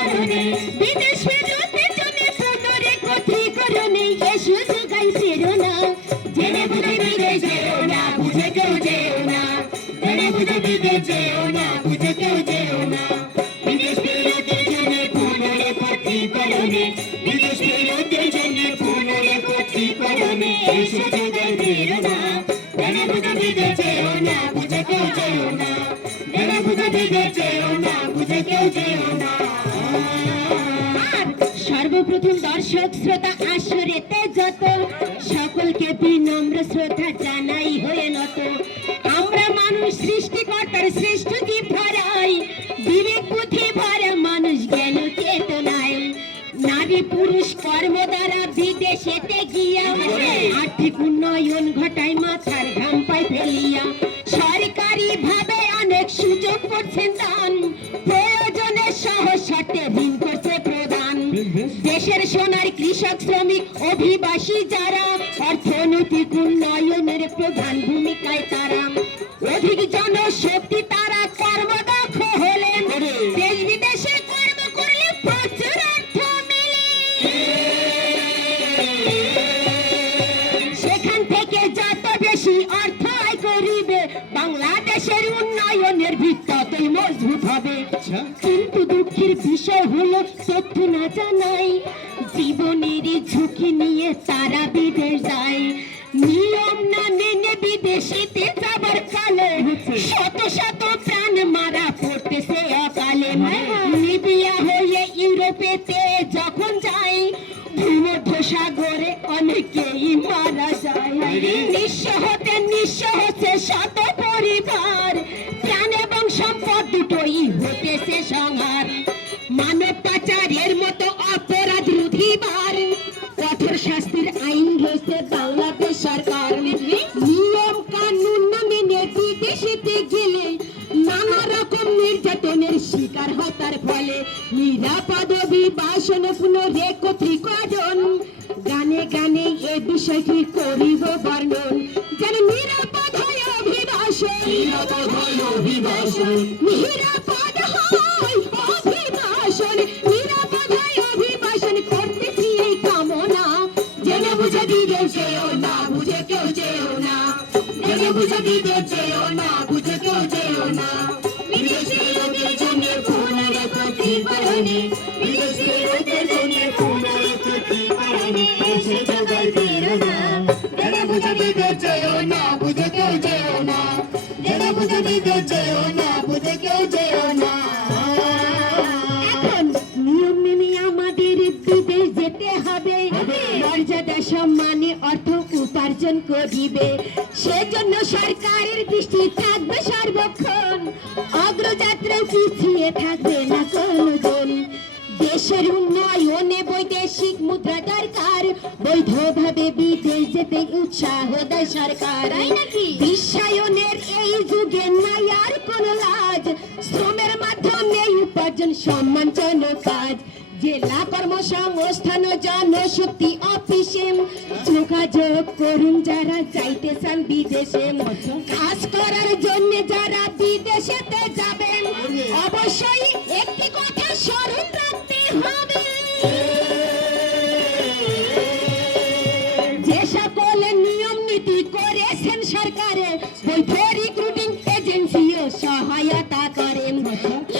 করণে বিদেশ ফেরতে জন্য পুনরে কথিকরণে এসো যোগাই প্রেরণা জেনে বুঝে বিদেশ যেও না বুঝে কেউ যেও না জেনে বুঝে বিদেশ যেও না বুঝে কেউ যেও না বিদেশ ফেরতের জন্য পুনরে কথিকরণে বিদেশ ফেরতের জন্য পুনরে কথিকরণে এসো যোগাই প্রেরণা জেনে বুঝে বিদেশ যেও না বুঝে কেউ যেও না জেনে বুঝে বিদেশ যেও না বুঝে কেউ যেও না। সর্বপ্রথম দর্শক শ্রোতা আসরেতে যত সকলকে বিনম্র শ্রদ্ধা জানাই হয়ে নত আমরা মানুষ সৃষ্টিকর্তার শ্রেষ্ঠ জীব ধরাই বিবেক বুদ্ধি ভরা মানুষ জ্ঞান চেতনায় নারী পুরুষ কর্ম দ্বারা বিদেশেতে গিয়া আর্থিক উন্নয়ন ঘটায় মাথার ঘাম পায় ফেলিয়া সরকারি ভাবে অনেক সুযোগ করছেন দান প্রয়োজনে সহজ শর্তে ঋণ করছে প্রদান দেশের সোনার কৃষক শ্রমিক অভিবাসী যারা অর্থনৈতিক উন্নয়নের প্রধান ভূমিকায় তারা অধিক জনশক্তি তারা কর্মদক্ষ হলেন দেশ বিদেশে কর্ম করলে প্রচুর অর্থ মেলে সেখান থেকে যত বেশি অর্থ আয় করিবে বাংলাদেশের উন্নয়নের ভিত ততই মজবুত হবে কিন্তু দুঃখের বিষয় হলো তথ্য না জানাই জীবনের ঝুঁকি নিয়ে তারা বিদেশ যায় নিয়ম না মেনে বিদেশেতে যাবার কালে শত শত প্রাণ মারা পড়তেছে অকালে লিবিয়া হয়ে ইউরোপেতে যখন যাই ভূমধ্য সাগরে অনেকেই মারা যায় নিঃস্ব হচ্ছে শত পরিবার প্রাণ এবং সম্পদ দুটোই হতেছে সংহার মানব পাচারের মতো অপরাধ রুধিবার কঠোর শাস্তির আইন রয়েছে বাংলাদেশ সরকার নিয়ম কানুন না মেনে বিদেশেতে গেলে নানা রকম নির্যাতনের শিকার হয় তার ফলে নিরাপদ অভিবাসন পুনরেকত্রীকরণ গানে গানে এ বিষয়টি করিব বর্ণন যেন নিরাপদ হয় অভিবাসন নিরাপদ হয় অভিবাসন নিরাপদ হয় অভিবাসন নিরাপদ হয় অভিবাসন করতেছি এই কামনা জেনে বুঝে বিদেশ যেও না বুঝে কেউ যেও না জেনে বুঝে বিদেশ যেও না বুঝে কেউ যেও না বিদেশ ফেরতের জন্য পুনরে কথিকরণে বিদেশ ফেরতের জন্য পুনরে কথিকরণে এসে যোগাই প্রেরণা জেনে বুঝে বিদেশ যেও না বুঝে কেউ যেও না জেনে বুঝে বিদেশ যেও না বুঝে কেউ যেও না। এখন নিয়ম মেনে আমাদের বিদেশ যেতে হবে মর্যাদা সম্মানে অর্থ উপার্জন করিবে সেজন্য সরকারের দৃষ্টি থাকবে সর্বক্ষণ অগ্রযাত্রায় পিছিয়ে থাকবে না কোনজন দেশের উন্নয়নে বৈদেশিক মুদ্রা দরকার বৈধভাবে বিদেশ যেতে উৎসাহ দেয় সরকার বিশ্বায়নের এই যুগে নাই আর কোন লাজ শ্রমের মাধ্যমে উপার্জন সম্মানজনক কাজ জেলা কর্মসংস্থান জনশক্তি অফিসে যোগাযোগ করুন যারা যাইতে চান বিদেশে কাজ করার জন্য যারা বিদেশেতে যাবেন অবশ্যই একটি কথা স্মরণ রাখতে হবে যে সকল নিয়ম নীতি করেছেন সরকারে বৈধ রিক্রুটিং এজেন্সিও সহায়তা করেন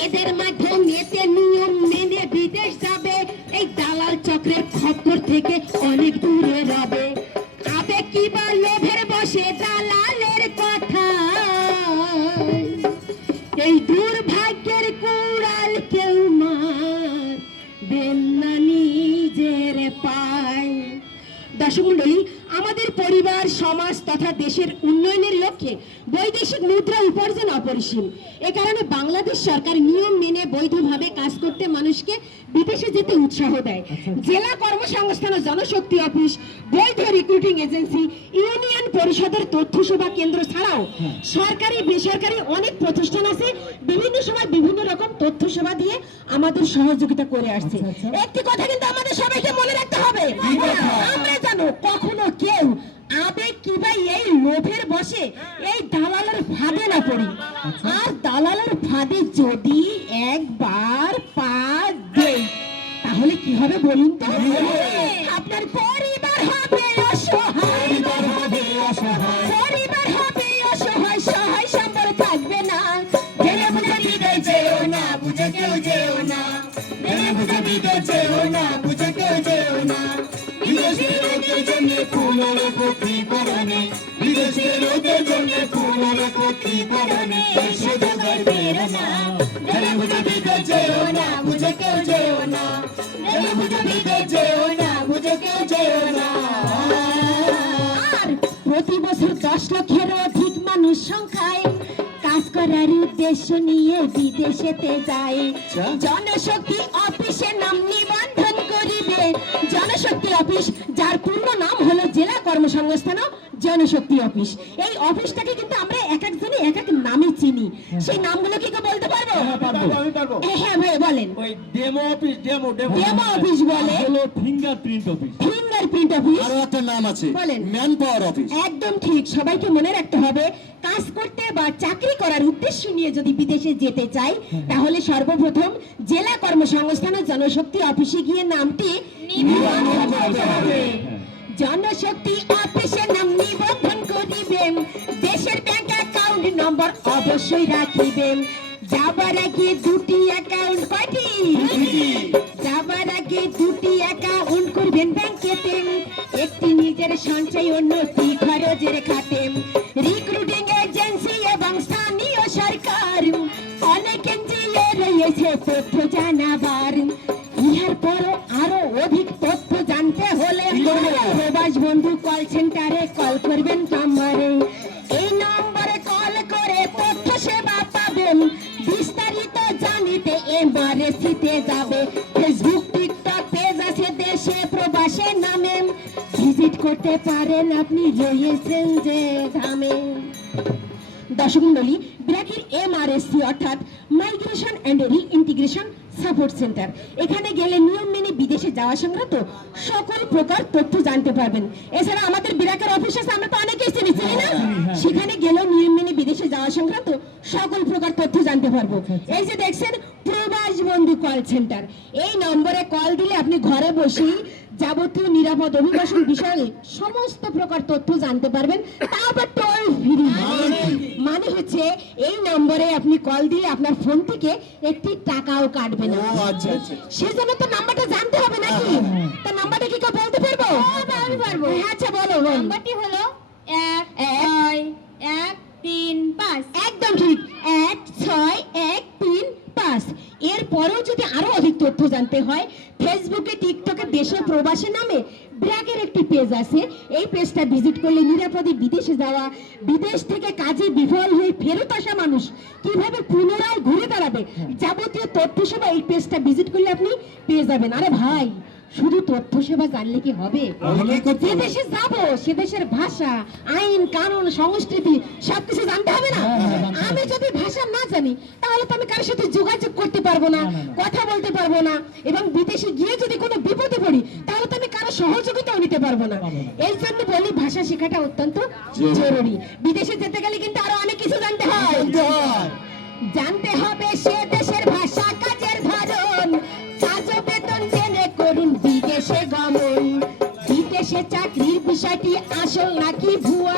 এদের মাধ্যমে নিয়ম মেনে বিদেশ যাবে এই দালাল চক্রের খপ্পর থেকে অনেক দূরে রবে আবেগ কিবা লোভের বসে দালালের কথা এই দুর্ভাগ্যের কুড়াল কেউ মারবেন না নিজের পায় দর্শক মণ্ডলী আমাদের পরিবার সমাজ তথা দেশের উন্নয়নের লক্ষ্যে বৈদেশিক মুদ্রা উপার্জন অপরিসীম এ কারণে বাংলাদেশ সরকার নিয়ম মেনে বৈধভাবে কাজ করতে মানুষকে বিদেশে যেতে উৎসাহ দেয় জেলা কর্মসংস্থান ও জনশক্তি অফিস বৈধ রিক্রুটিং এজেন্সি ইউনিয়ন পরিষদের তথ্য সেবা কেন্দ্র ছাড়াও সরকারি বেসরকারি অনেক প্রতিষ্ঠান আছে বিভিন্ন সময় বিভিন্ন রকম তথ্য সেবা দিয়ে আমাদের সহযোগিতা করে আসছে একটি কথা কিন্তু আমাদের সবাইকে মনে রাখতে হবে আমরা জানো কখনো কেউ আবেগ কিংবা এই লোভের বসে এই দালালের ফাঁদে না পড়ি আর দালালের ফাঁদে যদি একবার পা দেই হবে বলুন তো? আপনার পরিবার হবে অসহায়, পরিবার হবে অসহায়, সহায় সম্বল থাকবে না। জেনে বুঝে বিদেশ যেও না, বুঝে কেউ যেও না। জেনে বুঝে বিদেশ যেও না, বুঝে কেউ যেও না। বিদেশের লোকের জন্য ফুলের প্রতিফলনে, বিদেশের লোকের জন্য ফুলের প্রতিফলনে এসে জোগাড় বেরো না। জেনে বুঝে বিদেশ যেও না, বুঝে কেউ যেও না। জেনে বুঝে বিদেশ যেও না, বুঝে কেউ যেও না। আর প্রতি বছর 10 লক্ষের অধিক মানুষ সংখ্যায় কাজ করার উদ্দেশ্য নিয়ে বিদেশেতে যায়। জনশক্তি অফিসে নাম নিবন্ধন করিবে। জনশক্তি অফিস, যার পূর্ণ নাম হলো জেলা কর্মসংস্থান জনশক্তি অফিস। এই অফিসটাকে কিন্তু আমরা এক একজনে এক এক নামে চিনি। সেই নামগুলো কি কেউ বলতে পারবো? আমি পারবো। হ্যাঁ ভাই বলেন। ওই demo office, demo demo office বলে, হলো ফিঙ্গারপ্রিন্ট অফিস। Fingerprint office. আরো একটা নাম আছে, বলেন। Man power office. একদম ঠিক, সবাইকে মনে রাখতে হবে কাজ করতে বা চাকরি করার উদ্দেশ্য নিয়ে যদি বিদেশে যেতে চাই তাহলে সর্বপ্রথম জেলা কর্মসংস্থান ও জনশক্তি অফিসে গিয়ে নামটি নিবন্ধন করতে হবে। জনশক্তি অফিসে নাম নিবন্ধন করিবেন। দেশের ব্যাংক অ্যাকাউন্ট নম্বর অবশ্যই রাখিবেন। যাবার আগে দুটি অ্যাকাউন্ট, কয়টি? যাবার আগে দুটি অ্যাকাউন্ট করবেন ব্যাংকেতে। একটি নিজের সঞ্চয়, অন্যটি খরচের খাতে। রিক্রুটিং এজেন্সি এবং স্থানীয় সরকার অনেক এনজিও রয়েছে তথ্য জানাবার। ইহার পর আরো অধিক তথ্য জানতে হলে প্রবাস বন্ধু কল সেন্টারে কল করবেন নম্বরে। এই নম্বরে কল করে তথ্য সেবা পাবেন। বিস্তারিত জানিতে এমআরএসিতে যাবে। ফেসবুক, টিকটক পেজ আছে দেশে প্রবাসে নামে। ভিজিট করতে পারেন আপনি রয়েছেন যে ধামে। দর্শক মণ্ডলী, ব্র্যাকের এমআরএসসি অর্থাৎ migration and reintegration support centre, এখানে গেলে নিয়ম মেনে বিদেশে যাওয়া সংক্রান্ত সকল প্রকার তথ্য জানতে পারবেন। এছাড়া আমাদের ব্র্যাকের অফিস আছে, আমরা তো অনেকেই চিনি না? সেখানে গেলেও নিয়ম মেনে বিদেশে যাওয়া সংক্রান্ত সকল প্রকার তথ্য জানতে পারবো। এই যে দেখছেন প্রবাস বন্ধু কল সেন্টার, এই নম্বরে কল দিলে আপনি ঘরে বসেই যাবতীয় নিরাপদ অভিবাসন বিষয়ে সমস্ত প্রকার তথ্য জানতে পারবেন, তাও আবার টোল ফ্রি। মানে হচ্ছে এই নম্বরে আপনি কল দিলে আপনার ফোন থেকে একটি টাকাও কাটবে না। সেজন্য তো নাম্বারটা জানতে হবে নাকি? তা নাম্বারটা কি কেউ বলতে পারবো? আমি পারবো। আচ্ছা বলো। নাম্বারটি হলো 16135। একদম ঠিক, 16135। এরপরেও যদি আরো অধিক তথ্য জানতে হয়, ফেসবুকে, টিকটকে দেশে প্রবাসী নামে ব্র্যাকের একটি পেজ আছে। এই পেজটা ভিজিট করলে নিরাপদে বিদেশে যাওয়া, বিদেশ থেকে কাজে বিফল হয়ে ফেরত আসা মানুষ কিভাবে পুনরায় ঘুরে দাঁড়াবে যাবতীয় তথ্য সেবা এই পেজটা ভিজিট করলে আপনি পেয়ে যাবেন। আরে ভাই, শুধু তথ্য সেবা জানলে কি হবে? যে দেশে যাব সে দেশের ভাষা, আইন, কানুন, সংস্কৃতি সবকিছু জানতে হবে না? আমি যদি ভাষা না জানি তাহলে তো আমি কারোর সাথে যোগাযোগ করতে পারবো না, কথা বলতে পারবো না, এবং বিদেশে গিয়ে যদি কোনো বিপদে পড়ি তাহলে তো আমি কারো সহযোগিতাও নিতে পারবো না। এই জন্য বলি ভাষা শেখাটা অত্যন্ত জরুরি। বিদেশে যেতে গেলে কিন্তু আরো অনেক কিছু জানতে হয়। জানতে হবে সে দেশের ভাষা, কাজের ধরন, কাজ ও বেতন জেনে করুন বিদেশে গমন। বিদেশে চাকরির বিষয়টি আসল নাকি ভুয়া,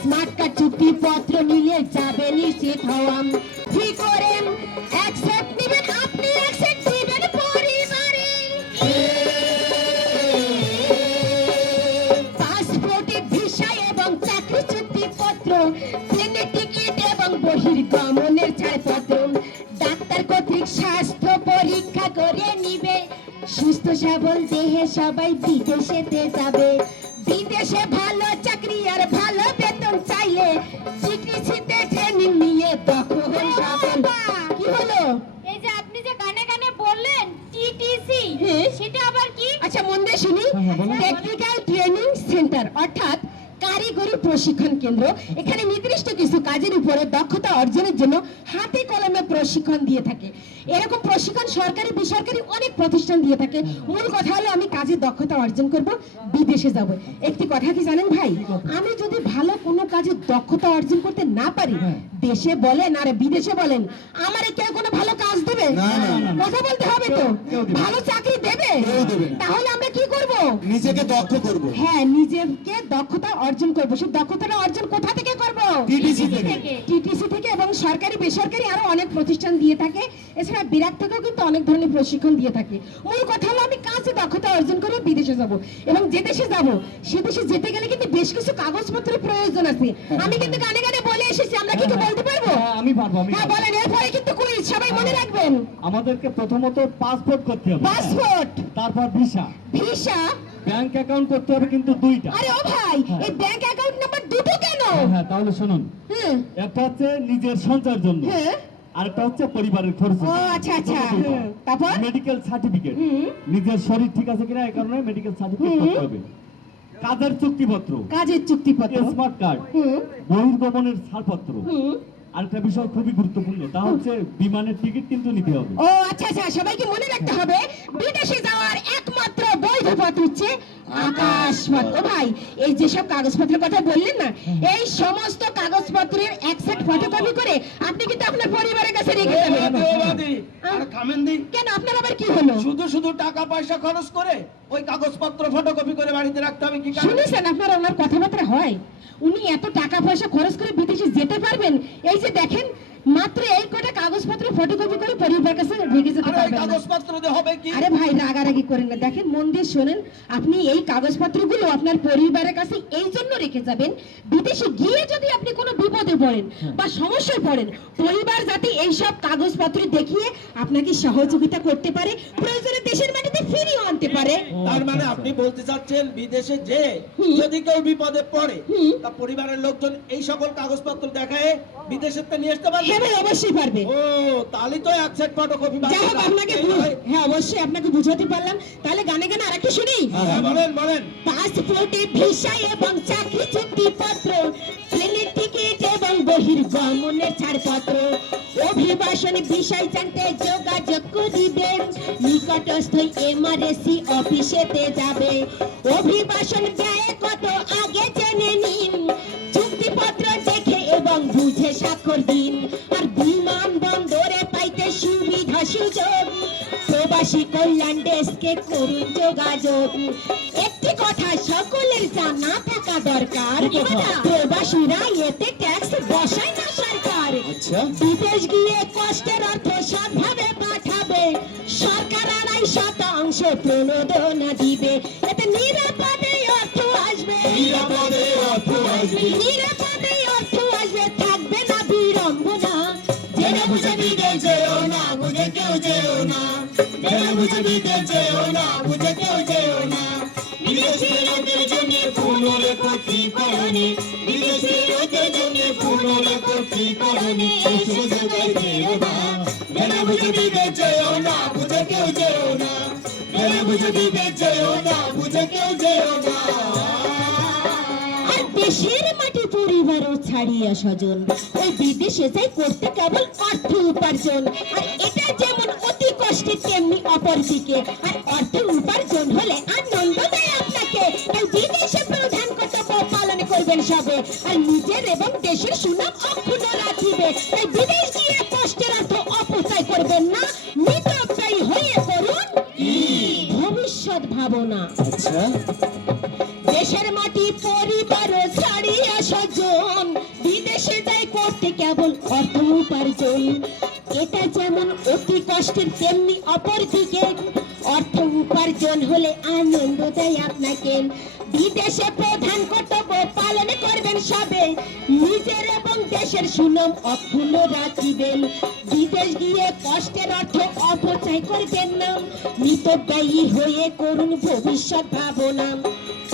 স্মার্ট কার্ড চুক্তিপত্র নিলে যাবে নিশ্চিত হওয়া। কি করেন অ্যাকসেপ্ট নেবেন আপনি, অ্যাকসেপ্ট দিবেন পরিবারে। পাসপোর্টে ভিসা এবং চাকরি চুক্তিপত্র, প্লেনের টিকিট এবং বহির্গমনের ছাড়পত্র, ডাক্তার কর্তৃক স্বাস্থ্য পরীক্ষা করে নিবে। সুস্থ সবল দেহে সবাই বিদেশেতে যাবে। বিদেশে ভালো চাকরি আর ভালো বেতন চাইলে চিকিৎসাতে ট্রেনিং নিয়ে দক্ষ হন সফল। কি হলো? এই যে আপনি যে গানে গানে বললেন টিটিসি, সেটা আবার কি? আচ্ছা মন দিয়ে শুনি। টেকনিক্যাল ট্রেনিং সেন্টার অর্থাৎ কারিগরি প্রশিক্ষণ কেন্দ্র। এখানে নির্দিষ্ট কিছু কাজের উপরে দক্ষতা অর্জনের জন্য হাতে কলমে প্রশিক্ষণ দিয়ে থাকে। এরকম প্রশিক্ষণ সরকারি বেসরকারি অনেক প্রতিষ্ঠান দিয়ে থাকে। মূল কথা হলো আমি কাজে দক্ষতা অর্জন করব, বিদেশে যাব। একটি কথা কি জানেন ভাই, আমি যদি ভালো কোনো কাজে দক্ষতা অর্জন করতে না পারি, দেশে বলেন আর বিদেশে বলেন, আমারে কেউ কোনো ভালো কাজ দেবে? দেবে না, না, না, না। কথা বলতে হবে তো কেউ দেবে না। ভালো চাকরি দেবে কেউ দেবে না। তাহলে আমরা কি করব নিজেকে দক্ষ করব হ্যাঁ নিজেকে দক্ষতা অর্জন করব সেই দক্ষতাটা অর্জন কোথা থেকে করব টিটিসি থেকে টিটিসি থেকে এবং সরকারি বেসরকারি আরো অনেক প্রতিষ্ঠান দিয়ে থাকে এছাড়া বিরাট থেকেও কিন্তু অনেক ধরনের প্রশিক্ষণ দিয়ে থাকে মূল কথা হলো আমি কাজে দক্ষতা অর্জন করে বিদেশে যাব এবং যে দেশে যাব সে দেশে যেতে গেলে কিন্তু বেশ কিছু কাগজপত্রের প্রয়োজন আছে আমি কিন্তু গানে গানে বলে এসেছি আমরা কি বলতে পারবো হ্যাঁ, আমি পারবো হ্যাঁ বলেন এরপরে কিন্তু কুইজ সবাই মনে রাখবেন আমাদেরকে প্রথমত পাসপোর্ট করতে হবে, পাসপোর্ট তারপর ভিসা, ভিসা ব্যাংক অ্যাকাউন্ট করতে হবে কিন্তু দুইটা। আরে ও ভাই এই ব্যাংক অ্যাকাউন্ট নাম্বার দুটো কেন হ্যাঁ তাহলে শুনুন, হুম একটা হচ্ছে নিজের সঞ্চয়ের জন্য, হ্যাঁ আরেকটা হচ্ছে পরিবারের খরচ। ও আচ্ছা আচ্ছা হুম, তারপর মেডিকেল সার্টিফিকেট, হুম। নিজের শরীর ঠিক আছে কিনা এই কারণে মেডিকেল সার্টিফিকেট করতে হবে, কাজের চুক্তিপত্র, কাজের চুক্তিপত্র স্মার্ট কার্ড, হুম বহির্গমনের ছাড়পত্র। হুম আরেকটা বিষয় খুবই গুরুত্বপূর্ণ, তা হচ্ছে বিমানের টিকিট কিন্তু নিতে হবে। ও আচ্ছা আচ্ছা সবাইকে মনে রাখতে হবে বিদেশে যাওয়ার একমাত্র বৈধ পথ হচ্ছে আকাশপথ ও ভাই এই যেসব কাগজপত্রের কথা বললেন না এই সমস্ত কাগজপত্রের এক সেট ফটোকপি করে আপনি কিন্তু আপনার পরিবারের কাছে রেখে যাবেন কেন আপনার আবার কি হলো শুধু শুধু টাকা পয়সা খরচ করে ওই কাগজপত্র ফটোকপি করে বাড়িতে রাখতে হবে কি কারণে? শুনেছেন আপনার ওনার কথাবার্তা হয় উনি এত টাকা পয়সা খরচ করে বিদেশে যেতে পারবেন এই যে দেখেন মাত্র এই কটা কাগজপত্র ফটোকপি করে পরিবারের কাছে রেখে যেতে আরে ওই পারবেন না। কাগজপত্র দিয়ে হবে কি? আরে ভাই রাগারাগি করেন না দেখেন মন দিয়ে শোনেন আপনি এই কাগজপত্রগুলো আপনার পরিবারের কাছে এই জন্য রেখে যাবেন বিদেশে গিয়ে যদি আপনি কোনো বিপদে পড়েন বা সমস্যায় পড়েন পরিবার যাতে এই সব কাগজপত্র দেখিয়ে আপনাকে সহযোগিতা করতে পারে প্রয়োজনে দেশের মাটিতে ফিরিয়ে আনতে পারে তার মানে আপনি বলতে চাচ্ছেন বিদেশে যে যদি কেউ বিপদে পড়ে তা পরিবারের লোকজন এই সকল কাগজপত্র দেখায় বিদেশে তো নিয়ে আসতে পারবে। হ্যাঁ ভাই অবশ্যই পারবে ও তাহলে তো এক সেট ফটোকপি যাই হোক আপনাকে হ্যাঁ অবশ্যই আপনাকে বুঝাতে পারলাম তাহলে গানে গানে আরেকটা শুনি বলেন বলেন। পাসপোর্টে ভিসা এবং চাকরি চুক্তিপত্র প্লেনের টিকিট এবং বহির্গমনের ছাড়পত্র অভিবাসন বিষয় জানতে যোগাযোগ করিবেন নিকটস্থ এমআরএসি অফিসেতে যাবে অভিবাসন ব্যয় কত আগে জেনে নিন চুক্তিপত্র দেখে এবং বুঝে স্বাক্ষর দিন আর বিমান বন্দরে পাইতে সুবিধা সুযোগ প্রবাসী কল্যাণ ডেস্কে করুন যোগাযোগ একটি কথা সকলের জানা থাকা দরকার প্রবাসীরা এতে ট্যাক্স বসায় না সরকার আচ্ছা বিদেশ গিয়ে কষ্টের অর্থ সৎভাবে পাঠাবে সরকার ২.৫% প্রণোদনা দিবে এতে নিরাপদে অর্থ আসবে নিরাপদে অর্থ আসবে নিরাপদে অর্থ আসবে থাকবে না বিড়ম্বনা জেনে বুঝে বিদেশ যেও না বুঝে কেউ যেও না জেনে বুঝে বিদেশ যেও না বুঝে কেউ যেও না বিদেশি লোকের জন্য কোনো ক্ষতিকরণে বিদেশি লোকের জন্য কোনো ক্ষতিকরণে এই সুযোগে যেও না জেনে বুঝে বিদেশ যেও না বুঝে কেউ যেও না জেনে বুঝে বিদেশ যেও না বুঝে কেউ যেও না আর দেশের মাটি পরিবারও ছাড়িয়া স্বজন ওই বিদেশে যাই করতে কেবল অর্থ উপার্জন আর এটা যেমন অতি কষ্টে তেমনি অপর দিকে আর অর্থ উপার্জন হলে আনন্দ দেয় আপনাকে তাই বিদেশে প্রধান কর্তব্য পালন করবেন সবে আর নিজের এবং দেশের সুনাম অক্ষুণ্ণ রাখিবে তাই বিদেশ গিয়ে কষ্টের অর্থ অপচয় করবেন না মিতব্যয়ী হয়ে করুন ভবিষ্যৎ ভাবনা আচ্ছা দেশের মাটি পরিবার ছাড়িয়া স্বজন বিদেশে যাই করতে কেবল অর্থ উপার্জন এটা যেমন অতি কষ্টের তেমনি অপর দিকে অর্থ উপার্জন হলে আনন্দ দেয় আপনাকে বিদেশে প্রধান কর্তব্য পালন করবেন সবে নিজের এবং দেশের সুনাম অক্ষুণ্ণ রাখিবেন বিদেশ গিয়ে কষ্টের অর্থ অপচয় করবেন না মিতব্যয়ী হয়ে করুন ভবিষ্যৎ ভাবনা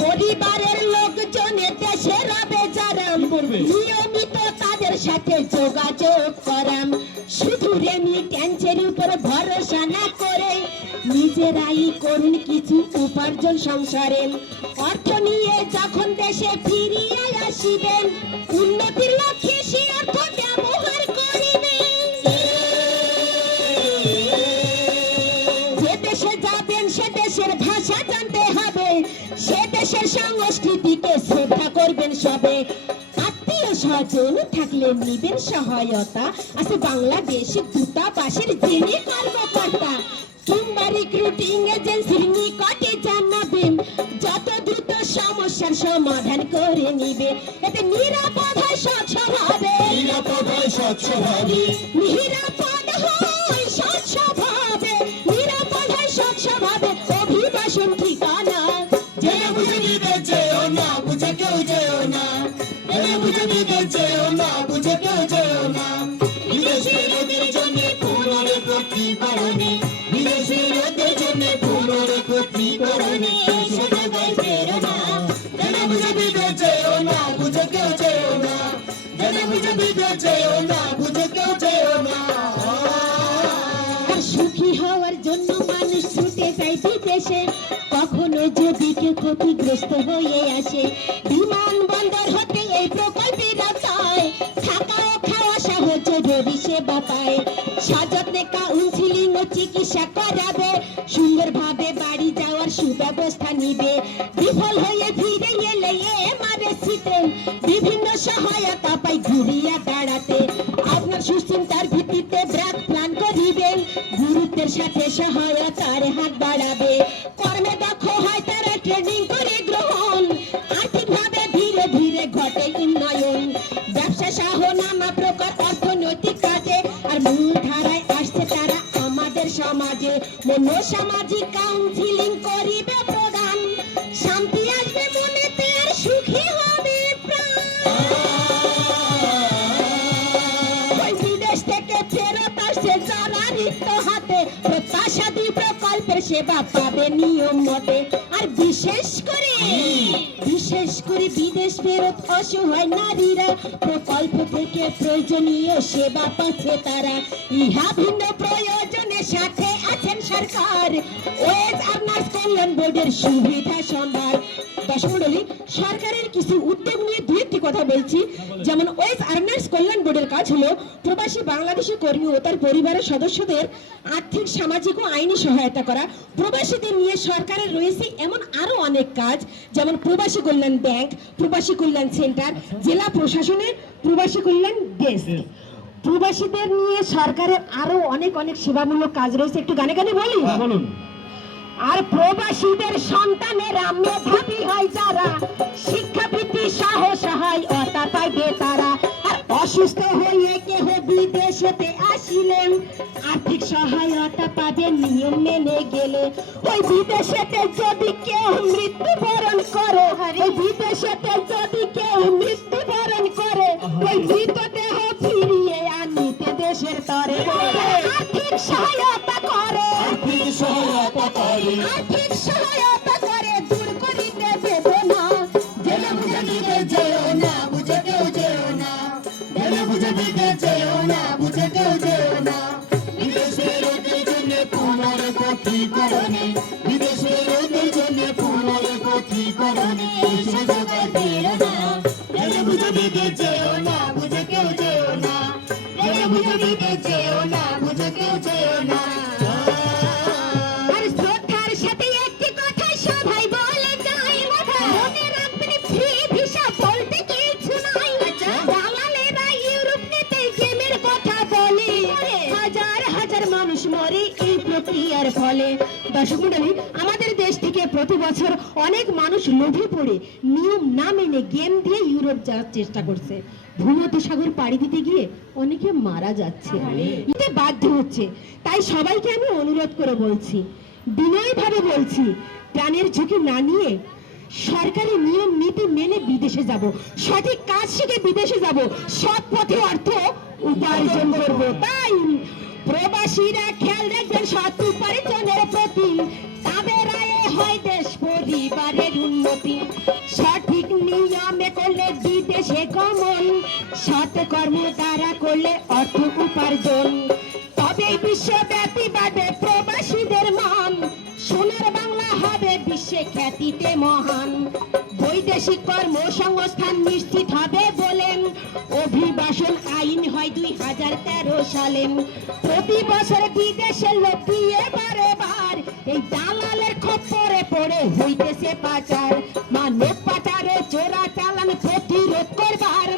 পরিবারের লোকজনে দেশে রবে যারা নিয়মিত তাদের সাথে যোগাযোগ করাম শুধু রেমিটেন্সের উপর ভরসা না করে নিজেরাই করুন কিছু উপার্জন সংসারে অর্থ নিয়ে যখন দেশে ফিরিয়ে আসিবেন উন্নতির লক্ষ্যে সে অর্থ ব্যবহার করিবেন যে দেশে যাবেন সে দেশের ভাষা জানতে হবে সে দেশের সংস্কৃতিকে শ্রদ্ধা করবেন সবে আত্মীয় স্বজন থাকলে নিবেন সহায়তা, আছে বাংলাদেশ দূতাবাসের যিনি কর্মকর্তা কিংবা রিক্রুটিং এজেন্সির নিকটে জানাবেন, যত দ্রুত সমস্যার সমাধান করে নিবে। এতে নিরাপদ হয় স্বচ্ছভাবে, নিরাপদ হয় স্বচ্ছভাবে, নিরাপদ হয় স্বচ্ছভাবে, নিরাপদ হয় স্বচ্ছভাবে। অভিবাসন ঠিকানা জেনে বুঝে দিতে চেয়েও না, বুঝে কেউ যেও না। জেনে বুঝে দিতে চেয়েও না, বুঝে কেউ যেও না। বিদেশি লোকের জন্য পুনরেকত্রীকরণে, বিদেশি লোকের জন্য পুনরেকত্রীকরণে এসে জায়গায় ফেরো না। জেনে বুঝে দিতে চেয়েও না, বুঝে কেউ যেও না। জেনে বুঝে দিতে চেয়েও না, বুঝে কেউ যেও না। আর সুখী হওয়ার জন্য মানুষ ছুটে যায় বিদেশে, কখনো যদি কেউ ক্ষতিগ্রস্ত হয়ে আসে, বিমানবন্দর হতে এই প্রকল্পের আওতায় থাকা ও খাওয়া সহজ রবি সেবা পায়। সযত্নে কাউন্সিলিং ও চিকিৎসা করাবে, সুন্দরভাবে বাড়ি যাওয়ার সুব্যবস্থা নিবে। বিফল হয়ে ফিরে এলে এমআরএসিতে বিভিন্ন সহায়তা পাই ঘুরিয়া দাঁড়াতে। আপনার সুচিন্তার ভিত্তিতে ব্রাক প্ল্যান করিবেন, গুরুত্বের সাথে সহায়তার হাত বাড়াবে। কর্মে দক্ষ হয় তারা ট্রেনিং করে গ্রহণ, আর্থিকভাবে ধীরে ধীরে ঘটে উন্নয়ন। ব্যবসা সহ নানা প্রকার অর্থনৈতিক কাজে আর মূল ধারায় আসছে তারা আমাদের সমাজে। মনোসামাজিক কাউন্সিলিং করিবে প্রদান, শান্তি আসবে মনেতে আর সুখী হবে প্রাণ। ওই বিদেশ থেকে ফেরত আসছে যারা রিক্ত হাতে, প্রত্যাশাদী প্রকল্পের সেবা পাবে নিয়ম মতে। আর বিশেষ করে বিদেশ ফেরত অসহায় নারীরা প্রকল্প থেকে প্রয়োজনীয় সেবা পাচ্ছে তারা। ইহা ভিন্ন প্রয়োজনের সাথে আছেন সরকার, ওয়েজ আর্নার্স কল্যাণ বোর্ডের সুবিধা সম্ভার। দর্শক মণ্ডলী, সরকারের কিছু উদ্যোগ নিয়ে দুই একটি কথা বলছি। যেমন ওয়েজ আর্নার্স কল্যাণ বোর্ডের কাজ হলো প্রবাসী বাংলাদেশি কর্মী ও তার পরিবারের সদস্যদের আর্থিক, সামাজিক ও আইনি সহায়তা করা। প্রবাসীদের নিয়ে সরকারের রয়েছে এমন আরো অনেক কাজ, যেমন প্রবাসী কল্যাণ ব্যাংক, প্রবাসী কল্যাণ সেন্টার, জেলা প্রশাসনের প্রবাসী কল্যাণ ডেস্ক। প্রবাসীদের নিয়ে সরকারের আরো অনেক সেবামূলক কাজ রয়েছে, একটু গানে গানে বলি। বলুন। আর প্রবাসীদের সন্তানেরা মেধাবী হয় যারা, শিক্ষাবৃত্তি সহায়তা পাইবে তারা। আর অসুস্থ হয়ে কেহ বিদেশেতে আসিলেন, আর্থিক সহায়তা পাবে নিয়ম মেনে গেলে। ওই বিদেশেতে যদি কেউ মৃত্যুবরণ করে, ওই বিদেশেতে যদি কেউ মৃত্যুবরণ করে, ওই মৃতদেহ ফিরিয়ে আনিতে দেশের তরে আর্থিক সহায়তা করে, আর্থিক সহায়তা করে, আর্থিক সহায়তা করে, দূর করিতে বেদনা। জেনে বুঝে দিতে চেয়েও না, বুঝে কেউ যেও না। জেনে বুঝে দিতে চেয়েও না, বুঝে কেউ যেও না। বিদেশের লোকের জন্য পুনরেকত্রীকরণে, বিদেশের লোকের জন্য পুনরেকত্রীকরণে এসে জায়গায় ফেরো না। জেনে বুঝে দিতে চেয়েও না, বুঝে কেউ যেও না। জেনে বুঝে দিতে চেয়েও না, বুঝে কেউ যেও না। আর শ্রদ্ধার সাথে একটি কথা সবাই বলে যায়, মনে রাখবেন ফ্রি ভিসা বলতে কিছু নাই। দালালেরা ইউরোপ নিতে গেমের কথা বলে, হাজার মানুষ মরে এই প্রক্রিয়ার ফলে। দর্শক মণ্ডলী, আমাদের দেশ থেকে প্রতি বছর অনেক মানুষ লোভে পড়ে নিয়ম না মেনে গেম দিয়ে ইউরোপ যাওয়ার চেষ্টা করছে। ভূমধ্যসাগর পাড়ি দিতে গিয়ে অনেকে মারা যাচ্ছে, এতে বাধ্য হচ্ছে। তাই সবাইকে আমি অনুরোধ করে বলছি, বিনয়ভাবে বলছি, প্রাণের ঝুঁকি না নিয়ে সরকারি নিয়ম নীতি মেনে বিদেশে যাব, সঠিক কাজ শিখে বিদেশে যাব, সৎ পথে অর্থ উপার্জন করব। তাই প্রবাসীরা খেয়াল রাখবেন সৎ উপার্জনের প্রতি, তাদের আয়ে হয় দেশ পরিবারের উন্নতি। সঠিক নিয়মে করলে বিদেশে গমন, সৎ কর্ম দ্বারা করলে অর্থ উপার্জন, তবে বিশ্বব্যাপী বাড়বে প্রবাসীদের মান। সোনার বাংলা হবে বিশ্বে খ্যাতিতে মহান। বৈদেশিক কর্মসংস্থান নিশ্চিত হবে বলেন অভিবাসন আইন হয় 2013 সালে। প্রতি বছর বিদেশের লোক দিয়ে বারবার এই দালালের খপ্পরে পড়ে হইতেছে পাচার। মানব পাচারে চোরা চালান প্রতিরোধ করবার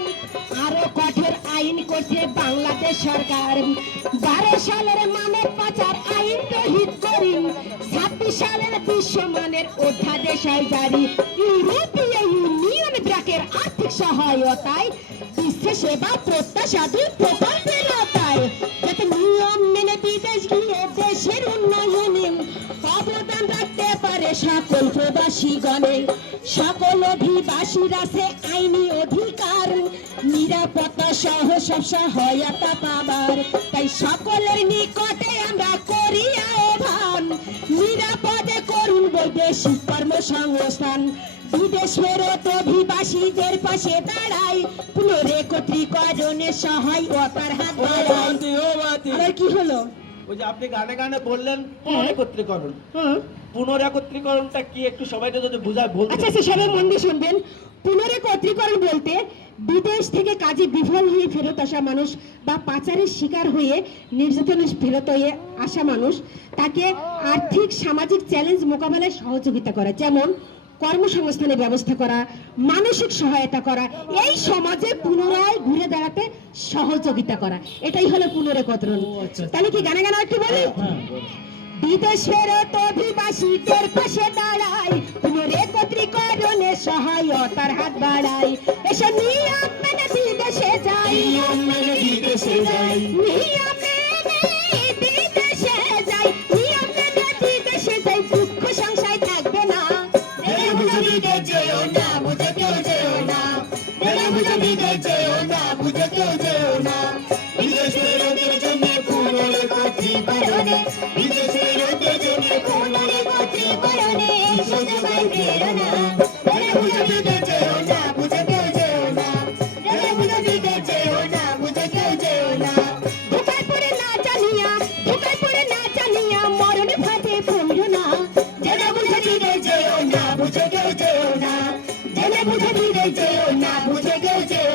সরকার 12 সালের মানব পাচার আইন রহিত করি 26 সালের বিশ্বমানের অধ্যাদেশ হয় জারি ইউরোপীয় ইউনিয়ন ব্র্যাকের আর্থিক সহায়তায় বিশ্ব সেবা প্রত্যাশা দুই প্রকল্পের আওতায় যাতে নিয়ম মেনে বিদেশ গিয়ে দেশের উন্নয়নে অবদান রাখতে পারে সকল প্রবাসীগণে সকল অভিবাসীর আছে আইনি অধিকার নিরাপত্তা সহ সব সহায়তা পাবার তাই সকলের নিকটে আমরা করি আহ্বান নিরাপদে করুন বৈদেশিক কর্মসংস্থান বিদেশ ফেরত অভিবাসীদের পাশে দাঁড়াই পুনরেকত্রীকরণের সহায়তার হাত বাড়াই আবার কি হলো ওই যে আপনি গানে গানে বললেন পুনরেকত্রীকরণ পুনরেকত্রীকরণটা কি একটু সবাইকে যদি বুঝায় বলতে আচ্ছা আচ্ছা সবাই মন দিয়ে শুনবেন পুনরেকত্রীকরণ বলতে বিদেশ থেকে কাজে বিফল হয়ে ফেরত আসা মানুষ বা পাচারের শিকার হয়ে নির্যাতনের ফেরত হয়ে আসা মানুষ তাকে আর্থিক সামাজিক চ্যালেঞ্জ মোকাবেলায় সহযোগিতা করা যেমন কর্মসংস্থানের ব্যবস্থা করা মানসিক সহায়তা করা এই সমাজে পুনরায় ঘুরে দাঁড়াতে সহযোগিতা করা এটাই হলো পুনরেকত্রণ তাহলে কি গানে গানে একটু বলি বিদেশ ফেরত অভিবাসীদের পাশে দাঁড়াই পুনরেকত্রীকরণে সহায়তার হাত বাড়াই এসব নিয়ম মেনে বিদেশে যাই নিয়ম মেনে বিদেশে যাই নিয়ম মেনে বিদেশে যাই নিয়ম মেনে বিদেশে যাই দুঃখ সংসার থাকবে না জেনে বুঝে বিদেশ যেও না বুঝে কেউ যেও না জেনে বুঝে বিদেশ যেও না বুঝে কেউ যেও না বিদেশ ফেরতের জন্য পুনরেকত্রীকরণে বিদেশ ফেরতের জন্য পুনরেকত্রীকরণে সোজা বাইরে না জেনে বুঝে বিদেশ যেও না বুঝে কেউ যেও না জেনে বুঝে বিদেশ যেও না বুঝে কেউ যেও না ধোকায় পড়ে না জানিয়া ধোকায় পড়ে না জানিয়া মরণ ফাঁদে পড়ো না জেনে বুঝে বিদেশ যেও না বুঝে কেউ যেও না জেনে বুঝে বিদেশ যেও না বুঝে কেউ যেও